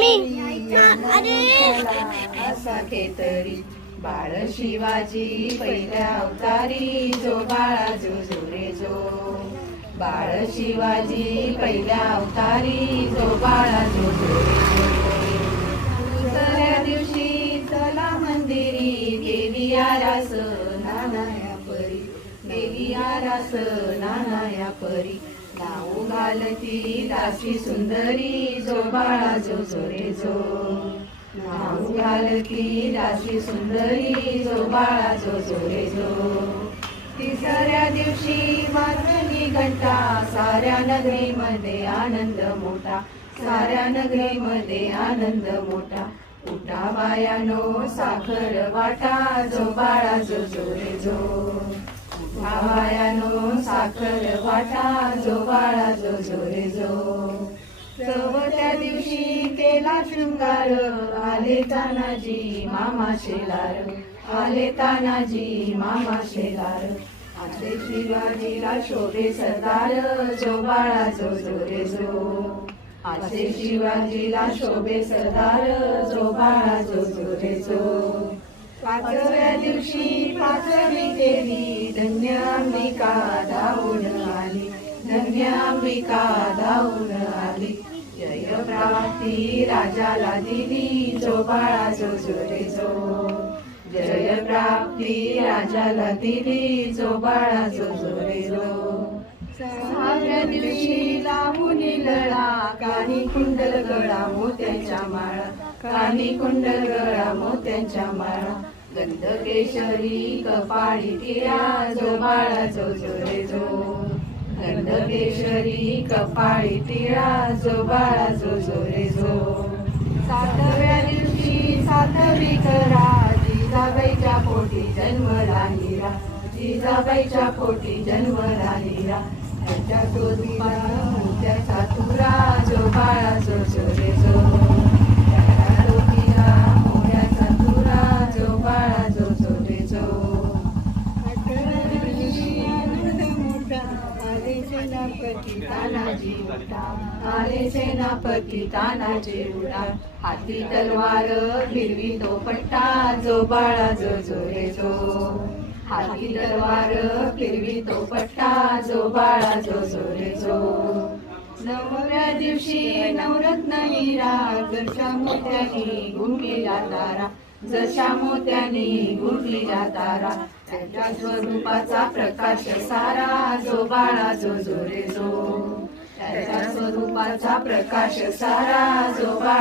mummy अरे असा केतरी बाळ शिवाजी पहिल्या अवतारी जो बाळा जो जो रे जो बाळ शिवाजी पहिल्या अवतारी जो बाळा जो जो रे जो दुसऱ्या दिवशी चला मंदिरी गेली आरास नानाया परी गेली आरास नानाया परी नाऊ घालती दासी सुंदरी जो बाळा जो जो रे जो नाऊ घालती दासी सुंदरी जो बाळा जो जो रे जो तिसऱ्या दिवशी वाजली घंटा साऱ्या नगरीमध्ये आनंद मोठा साऱ्या नगरीमध्ये आनंद मोठा उठा बायानो साखर वाटा जो बाळा जो जो रे जो उठा बायानो साखर वाटा जो बाळा जो जो रे जो चौथ्या दिवशी केला शृंगार आले तानाजी मामा शेलार आले तानाजी मामा शेलार आले शिवाजीला शोभे सरदार जो बाळा जो जो रे जो आले शिवाजीला शोभे सरदार जो बाळा जो जो रे जो पाचव्या दिवशी पाचवी देवी धन्य अंबिका धावून आली धन्य अंबिका धावून आली जय प्राप्ती राजाला दिली जो बाळा जो जो रे जो जय प्राप्ती राजाला दिली जो बाळा जो जो रे जो सहाव्या दिवशी लावून लळा कानी कुंडल गळा मोत्यांच्या माळा कानी कुंडल गळा मोत्यांच्या माळा गंध केशरी कपाळी टिळा जो बाळा जो जो रे जो गंध केशरी कपाळी टिळा जो बाळा जो जो रे जो सातव्या दिवशी सातवी करा जिजाबाईच्या पोटी जन्मला हिरा जिजाबाईच्या पोटी जन्मला हिरा त्याच्या शोधीला मोत्याचा तुरा जो बाळा जो जो रे जो त्याच्या शोधीला मोत्याचा तुरा जो बाळा जो जो रे जो सेनापती तानाजी उठा आले सेनापती तानाजी उठा हाती तलवार फिरवी तो पट्टा जो बाळा जो जो रे जो हाती तलवार फिरवी तो पट्टा जो बाळा जो जो रे जो नवव्या दिवशी नवरत्न हिरा जशा मोत्यानी गुंफलेला तारा जशा मोत्यानी गुंफलेला तारा त्याच्या स्वरूपाचा प्रकाश सारा जो बाळा जो जो रे जो त्याच्या स्वरूपाचा प्रकाश सारा जो बाळा